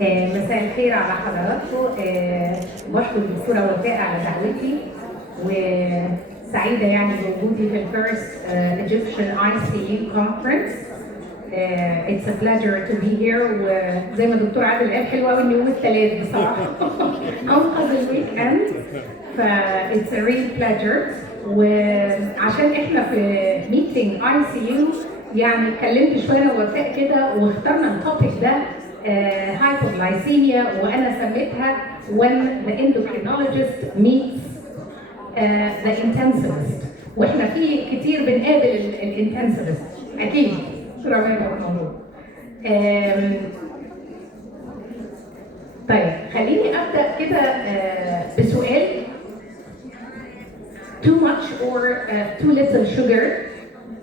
مساء الخير على حضراتكم. بشكر الدكتورة وفاء على دعوتي وسعيدة يعني بوجودي في الفيرست Egyptian ICU conference. It's a pleasure to be here وزي ما الدكتور عادل قال حلوة قوي يوم الثلاث بصراحة أنقذ الويك اند it's a real pleasure. وعشان احنا في meeting ICU يعني اتكلمت شوية انا ووفاء كده واخترنا التوبيك ده hypoglycemia وانا سميتها when the endocrinologist meets the intensivist. واحنا في كتير بنقابل الانتنسيفست اكيد رمينا في الموضوع. طيب خليني ابدا كده بسؤال too much or too little sugar.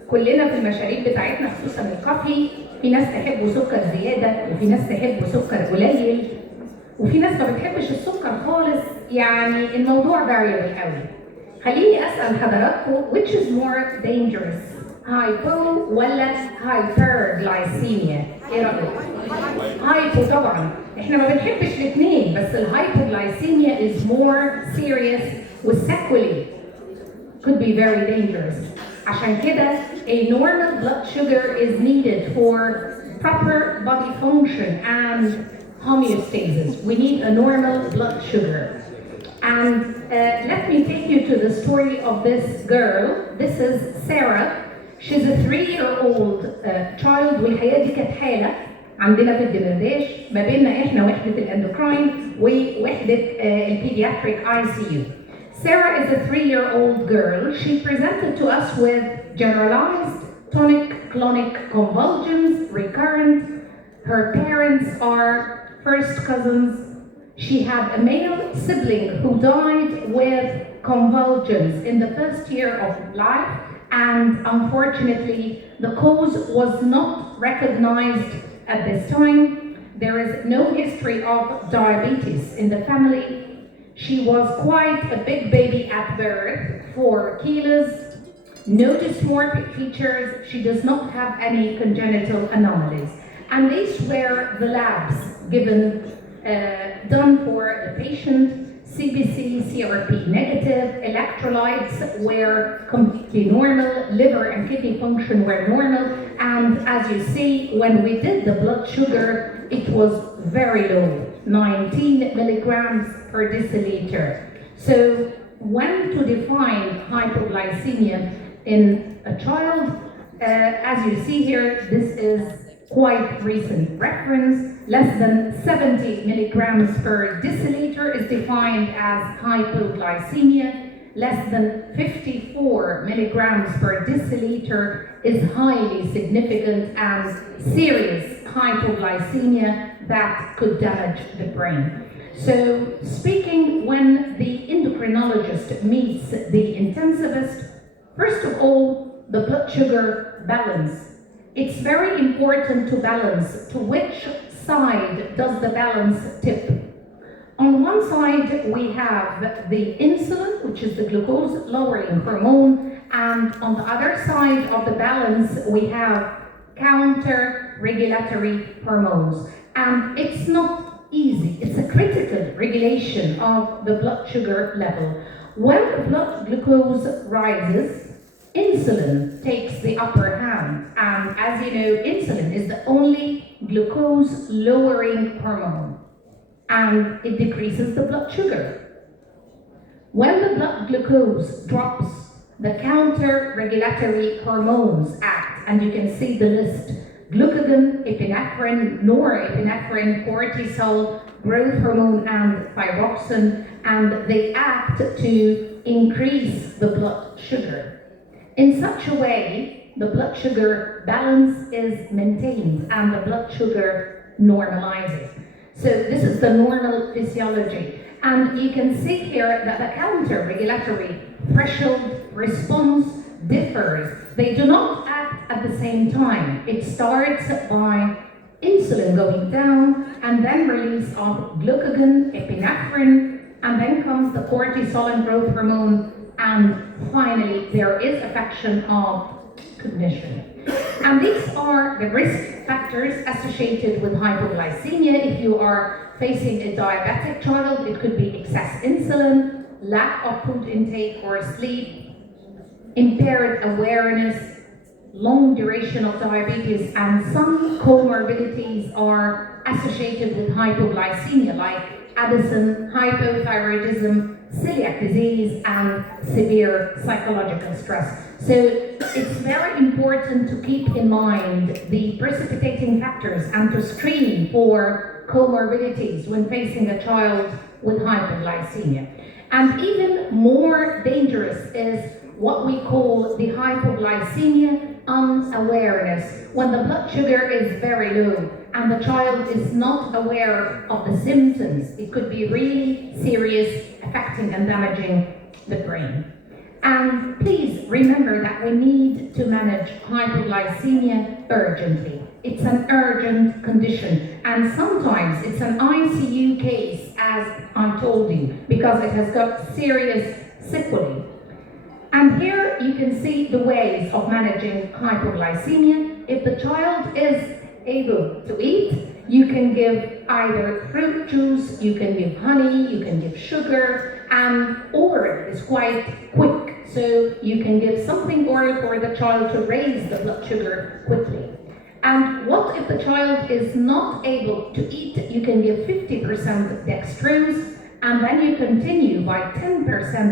كلنا في المشاريب بتاعتنا خصوصا الكافي في ناس تحبوا سكر زياده وفي ناس تحبوا سكر قليل وفي ناس ما بتحبش السكر خالص. يعني الموضوع variable قوي. خليني اسال حضراتكم which is more dangerous hypo ولا hyperglycemia؟ ايه رايكم؟ هايبو طبعا احنا ما بنحبش الاثنين بس الهايبوغلايسيميا is more serious والسكولي could be very dangerous. عشان كده a normal blood sugar is needed for proper body function and homeostasis. We need a normal blood sugar. And let me take you to the story of this girl. This is Sarah. She's a 3-year-old child والحقيقة دي كانت حالة عندنا في الدمرداش ما بيننا احنا وحدة الاندوكراين ووحدة البيدياتريك ICU. Sarah is a 3-year-old girl. She presented to us with generalized tonic-clonic convulsions, recurrent. Her parents are first cousins. She had a male sibling who died with convulsions in the first year of life, and unfortunately, the cause was not recognized at this time. There is no history of diabetes in the family. She was quite a big baby at birth, 4 kilos, no dysmorphic features. She does not have any congenital anomalies. And these were the labs done for the patient. CBC, CRP negative, electrolytes were completely normal, liver and kidney function were normal, and as you see, when we did the blood sugar, it was very low, 19 milligrams per deciliter. So when to define hypoglycemia in a child, as you see here, this is quite recent reference. Less than 70 milligrams per deciliter is defined as hypoglycemia. Less than 54 milligrams per deciliter is highly significant and serious hypoglycemia that could damage the brain. So speaking when the endocrinologist meets the intensivist, first of all, the blood sugar balance. It's very important to balance. To which side does the balance tip? On one side, we have the insulin, which is the glucose lowering hormone, and on the other side of the balance, we have counter-regulatory hormones. And it's not easy. It's a critical regulation of the blood sugar level. When the blood glucose rises, insulin takes the upper hand, and as you know, insulin is the only glucose-lowering hormone, and it decreases the blood sugar. When the blood glucose drops, the counter-regulatory hormones act, and you can see the list: glucagon, epinephrine, norepinephrine, cortisol, growth hormone, and thyroxine, and they act to increase the blood sugar. In such a way, the blood sugar balance is maintained and the blood sugar normalizes. So this is the normal physiology. And you can see here that the counter-regulatory threshold response differs. They do not act at the same time. It starts by insulin going down and then release of glucagon, epinephrine, and then comes the cortisol and growth hormone. And finally, there is affection of cognition. And these are the risk factors associated with hypoglycemia. If you are facing a diabetic child, it could be excess insulin, lack of food intake or sleep, impaired awareness, long duration of diabetes, and some comorbidities are associated with hypoglycemia, like Addison, hypothyroidism, celiac disease, and severe psychological stress. So it's very important to keep in mind the precipitating factors and to screen for comorbidities when facing a child with hypoglycemia. And even more dangerous is what we call the hypoglycemia unawareness, when the blood sugar is very low and the child is not aware of the symptoms. It could be really serious, affecting and damaging the brain. And please remember that we need to manage hypoglycemia urgently. It's an urgent condition, and sometimes it's an ICU case, as I told you, because it has got serious sequelae. And here you can see the ways of managing hypoglycemia. If the child is able to eat, you can give either fruit juice, you can give honey, you can give sugar, and oral is quite quick. So you can give something oral for the child to raise the blood sugar quickly. And what if the child is not able to eat? You can give 50% dextrose, and then you continue by 10%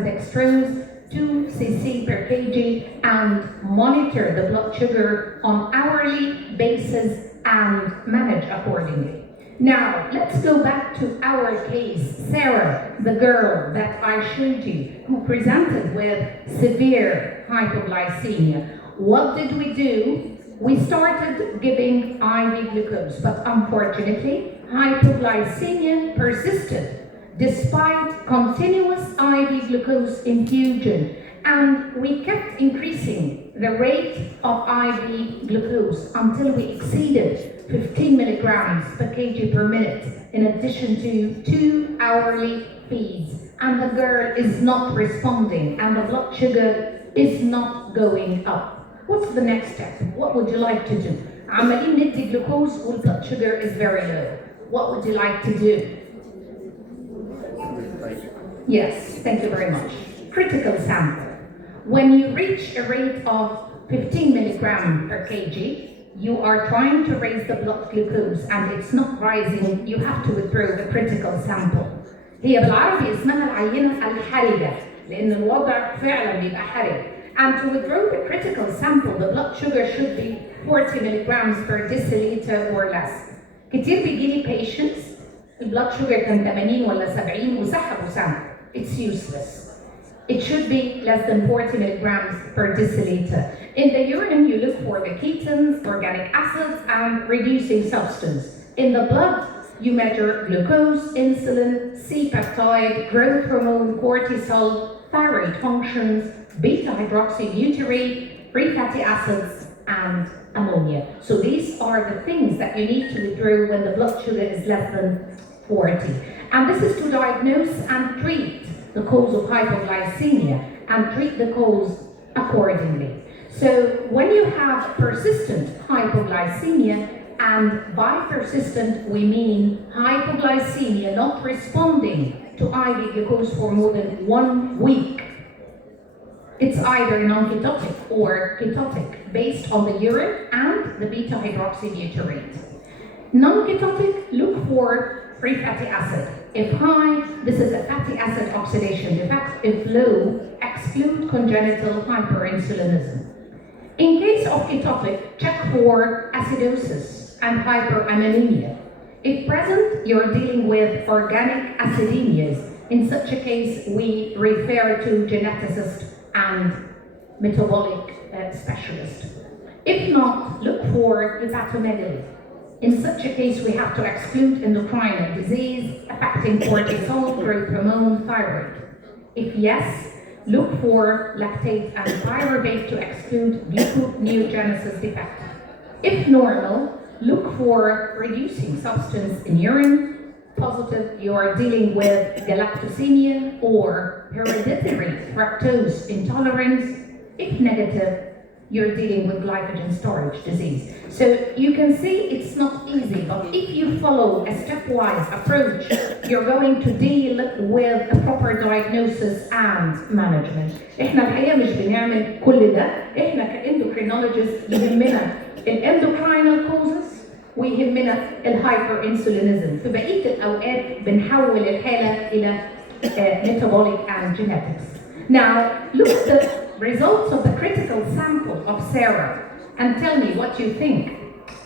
dextrose, 2 cc per kg, and monitor the blood sugar on hourly basis and manage accordingly. Now, let's go back to our case, Sarah, the girl that I showed you, who presented with severe hypoglycemia. What did we do? We started giving IV glucose, but unfortunately, hypoglycemia persisted despite continuous IV glucose infusion, and we kept increasing the rate of IV glucose until we exceeded 15 milligrams per kg per minute, in addition to 2 hourly feeds. And the girl is not responding, and the blood sugar is not going up. What's the next step? What would you like to do? عمالين ندي glucose والblood sugar is very low. What would you like to do? Yes, thank you very much. Critical sample. When you reach a rate of 15 milligrams per kg, you are trying to raise the blood glucose and it's not rising, you have to withdraw the critical sample. هي بالعربي اسمها العينة الحرجة لأن الوضع فعلا بيبقى حرج. And to withdraw the critical sample, the blood sugar should be 40 milligrams per deciliter or less. كتير بيجيلي patients البلاد sugar كان 80 ولا 70 وسحبوا sample. It's useless. It should be less than 40 milligrams per deciliter. In the urine, you look for the ketones, organic acids, and reducing substance. In the blood, you measure glucose, insulin, C-peptide, growth hormone, cortisol, thyroid functions, beta-hydroxybutyrate, free fatty acids, and ammonia. So these are the things that you need to withdraw when the blood sugar is less than 40. And this is to diagnose and treat the cause of hypoglycemia and treat the cause accordingly. So when you have persistent hypoglycemia, and by persistent we mean hypoglycemia not responding to IV glucose for more than 1 week, it's either non-ketotic or ketotic based on the urine and the beta-hydroxybutyrate. Non-ketotic, look for free fatty acid. If high, this is a fatty acid oxidation defect. If low, exclude congenital hyperinsulinism. In case of ketotic, check for acidosis and hyperammonemia. If present, you're dealing with organic acidemias. In such a case, we refer to geneticist and metabolic specialist. If not, look for hepatomegaly. In such a case, we have to exclude endocrine disease affecting cortisol, growth hormone, thyroid. If yes, look for lactate and pyruvate to exclude gluconeogenesis defect. If normal, look for reducing substance in urine. Positive, you are dealing with galactosemia or hereditary fructose intolerance. If negative, you're dealing with glycogen storage disease. So you can see it's not easy, but if you follow a stepwise approach, you're going to deal with a proper diagnosis and management. احنا الحقيقة مش بنعمل كل ده، احنا كاندوكرينولوجيست يهمنا الاندوكراينال كوزز ويهمنا الهايبر انسولينيزم. في بقية الأوقات بنحول الحالة إلى metabolic and genetics. Now, look at the results of the critical sample of Sarah and tell me what you think.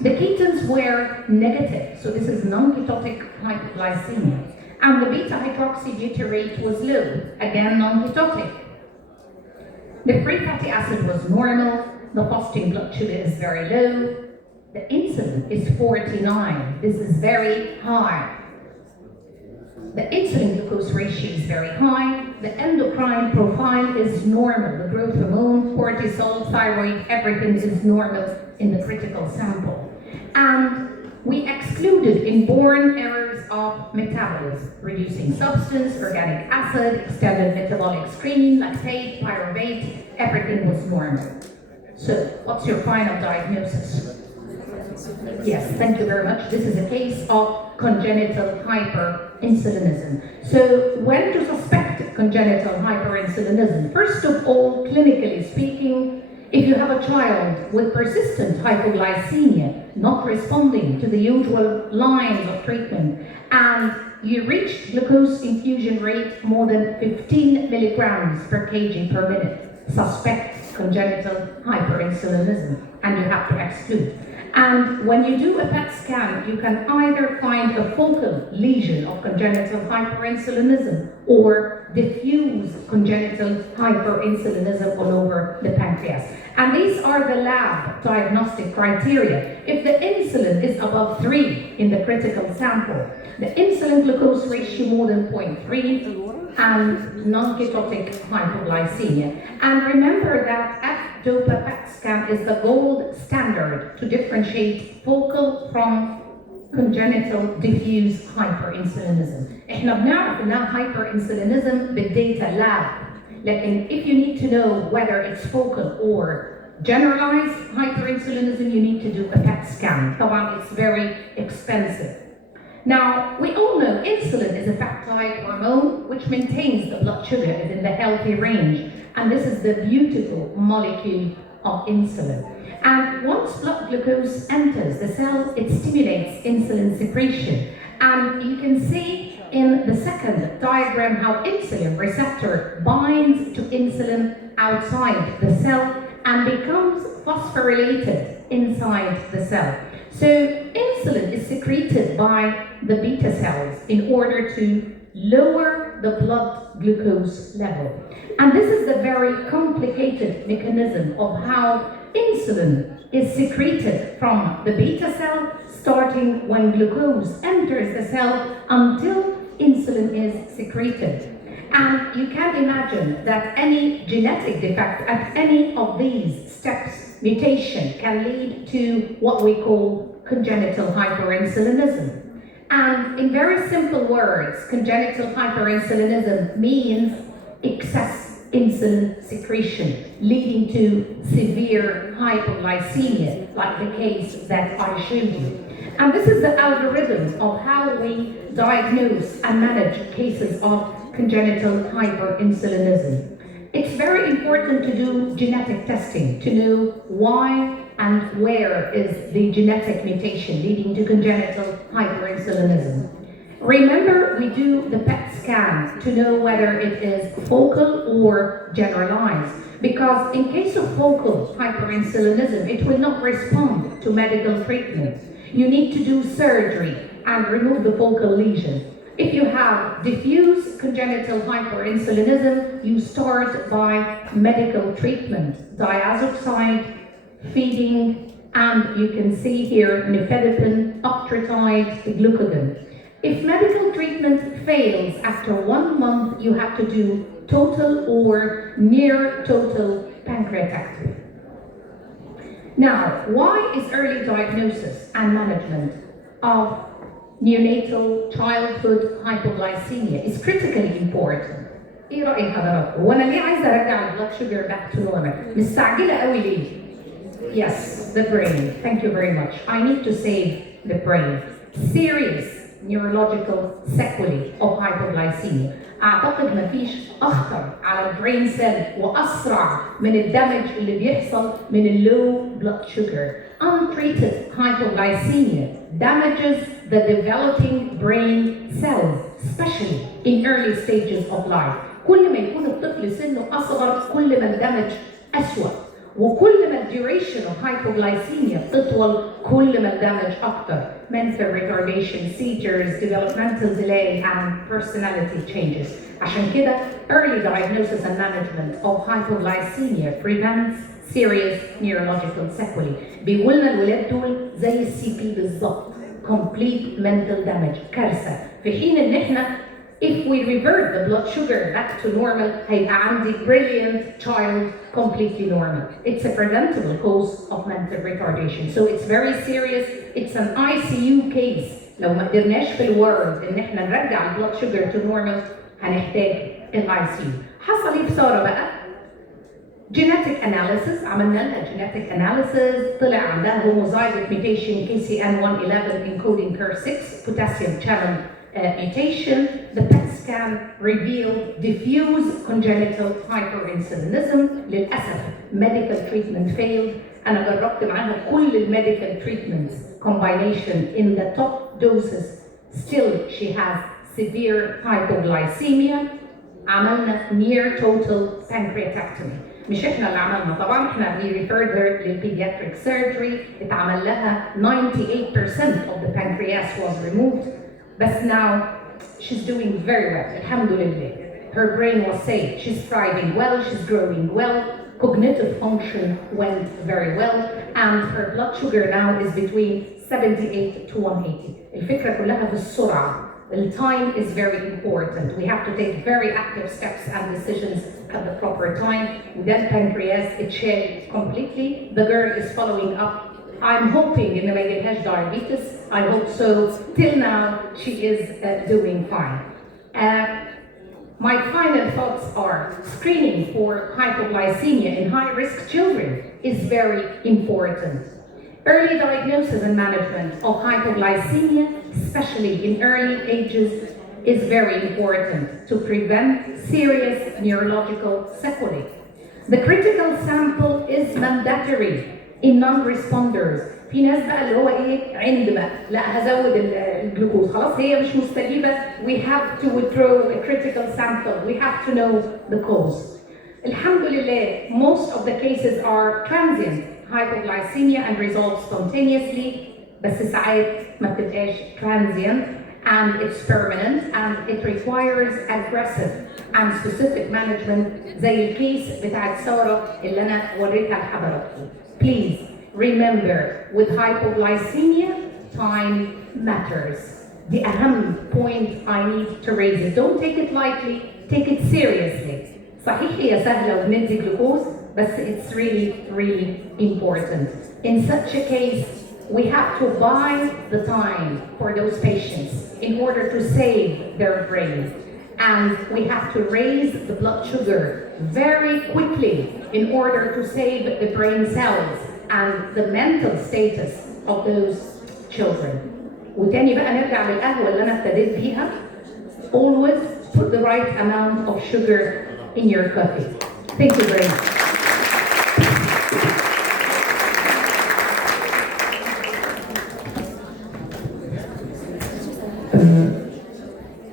The ketones were negative, so this is non-ketotic hypoglycemia. And the beta-hydroxybutyrate was low, again non-ketotic. The free fatty acid was normal, the fasting blood sugar is very low, the insulin is 49, this is very high. The insulin glucose ratio is very high, the endocrine profile is normal, the growth hormone, cortisol, thyroid, everything is normal in the critical sample. And we excluded inborn errors of metabolism, reducing substance, organic acid, extended metabolic screen, lactate, pyruvate, everything was normal. So, what's your final diagnosis? Yes, thank you very much. This is a case of congenital hyperinsulinism. So, when to suspect congenital hyperinsulinism? First of all, clinically speaking, if you have a child with persistent hypoglycemia, not responding to the usual lines of treatment, and you reach glucose infusion rate more than 15 milligrams per kg per minute, suspect congenital hyperinsulinism, and you have to exclude. And when you do a PET scan, you can either find a focal lesion of congenital hyperinsulinism or diffuse congenital hyperinsulinism all over the pancreas. And these are the lab diagnostic criteria. If the insulin is above 3 in the critical sample, the insulin glucose ratio more than 0.3, and non-ketotic hypoglycemia. And remember that F-DOPA PET scan is the gold standard to differentiate focal from congenital diffuse hyperinsulinism. احنا بنعرف انها hyperinsulinism بالديتا lab. لكن if you need to know whether it's focal or generalized hyperinsulinism, you need to do a PET scan. طبعا it's very expensive. Now, we all know insulin is a peptide hormone which maintains the blood sugar within the healthy range. And this is the beautiful molecule of insulin. And once blood glucose enters the cell, it stimulates insulin secretion. And you can see in the second diagram how insulin receptor binds to insulin outside the cell and becomes phosphorylated inside the cell. So insulin is secreted by the beta cells in order to lower the blood glucose level. And this is the very complicated mechanism of how insulin is secreted from the beta cell, starting when glucose enters the cell until insulin is secreted. And you can imagine that any genetic defect at any of these steps, mutation, can lead to what we call congenital hyperinsulinism. And in very simple words, congenital hyperinsulinism means excess insulin secretion, leading to severe hypoglycemia, like the case that I showed you. And this is the algorithm of how we diagnose and manage cases of congenital hyperinsulinism. It's very important to do genetic testing to know why and where is the genetic mutation leading to congenital hyperinsulinism. Remember, we do the PET scan to know whether it is focal or generalized, because in case of focal hyperinsulinism, it will not respond to medical treatment. You need to do surgery and remove the focal lesion. If you have diffuse congenital hyperinsulinism, you start by medical treatment, diazoxide, feeding, and you can see here nifedipine, octreotide, glucagon. If medical treatment fails after 1 month, you have to do total or near total pancreatectomy. Now, why is early diagnosis and management of neonatal childhood hypoglycemia is critically important? ايه رأي حضراتكم؟ وانا ليه عايزه ارجع البلاد شوجر باك تو نورمال؟ مستعجله قوي ليه؟ Yes, the brain. Thank you very much. I need to save the brain. Serious neurological sequelae of hypoglycemia. أعتقد مفيش أخطر على البرين سيل وأسرع من الدمج اللي بيحصل من اللو blood sugar. Untreated hypoglycemia damages the developing brain cells, especially in early stages of life. كل ما يكون الطفل سنه أصغر كل ما الدمج أسوأ. وكل ما الديوريشن of hypoglycemia تطول كل ما الدمج أكتر. Mental retardation, seizures, developmental delay, and personality changes. عشان كده early diagnosis and management of hypoglycemia prevents serious neurological sequelae. بيقولنا الولاد دول زي السي بي بالظبط. Complete mental damage. كارثة. في حين إن إحنا if we revert the blood sugar back to normal, هيبقى عندي brilliant child completely normal. It's a preventable cause of mental retardation. So it's very serious. It's an ICU case. لو ما قدرناش في الورد إن إحنا نرجع ال blood sugar to normal هنحتاج ال ICU. حصل إيه بسارة بقى؟ Genetic analysis, عملنا لها genetic analysis, طلع عندها homozygote mutation KCN111 encoding KER6 potassium channel mutation. The PET scan revealed diffuse congenital hyperinsulinism. للأسف medical treatment failed. أنا جربت معاها كل المedical treatments combination in the top doses. Still she has severe hypoglycemia. عملنا near total pancreatectomy. مش احنا اللي عملنا طبعا، احنا we referred her للpediatric surgery. اتعمل لها 98% of the pancreas was removed. But now she's doing very well. Alhamdulillah. Her brain was safe. She's thriving well, she's growing well. Cognitive function went very well, and her blood sugar now is between 78 to 180. الفكرة كلها في السرعة. The time is very important. We have to take very active steps and decisions at the proper time. Then pancreas, it shed completely. The girl is following up. I'm hoping in the way has diabetes. I hope so. Till now, she is doing fine. My final thoughts are screening for hypoglycemia in high-risk children is very important. Early diagnosis and management of hypoglycemia, especially in early ages, is very important to prevent serious neurological sequelae. The critical sample is mandatory in non-responders. في ناس بقى اللي هو ايه عند بقى لا هزود الجلوكوز خلاص هي مش مستجيبه. We have to withdraw a critical sample. We have to know the cause. Alhamdulillah, most of the cases are transient hypoglycemia and resolve spontaneously. بس ساعات ما بتبقاش transient and it's permanent and it requires aggressive and specific management زي الكيس بتاعت سارة اللي أنا وريتها لحضراتكم. Please remember, with hypoglycemia, time matters. The أهم point I need to raise is don't take it lightly, take it seriously. صحيح هي سهلة وبندي جلوكوز بس it's really, really important. In such a case, we have to buy the time for those patients in order to save their brain. And we have to raise the blood sugar very quickly in order to save the brain cells and the mental status of those children. وتاني بقى نرجع للقهوة اللي أنا ابتديت بيها. Always put the right amount of sugar in your coffee. Thank you very much.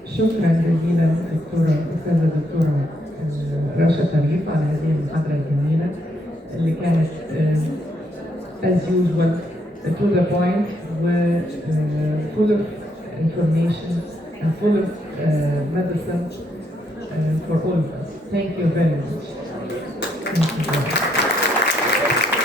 شكرا جزيلا الأستاذة الدكتورة رشا طريف على هذه المحاضرة الجميلة اللي كانت as usual to the point full of information and full of medicine for all of us. Thank you very much. Thank you very much.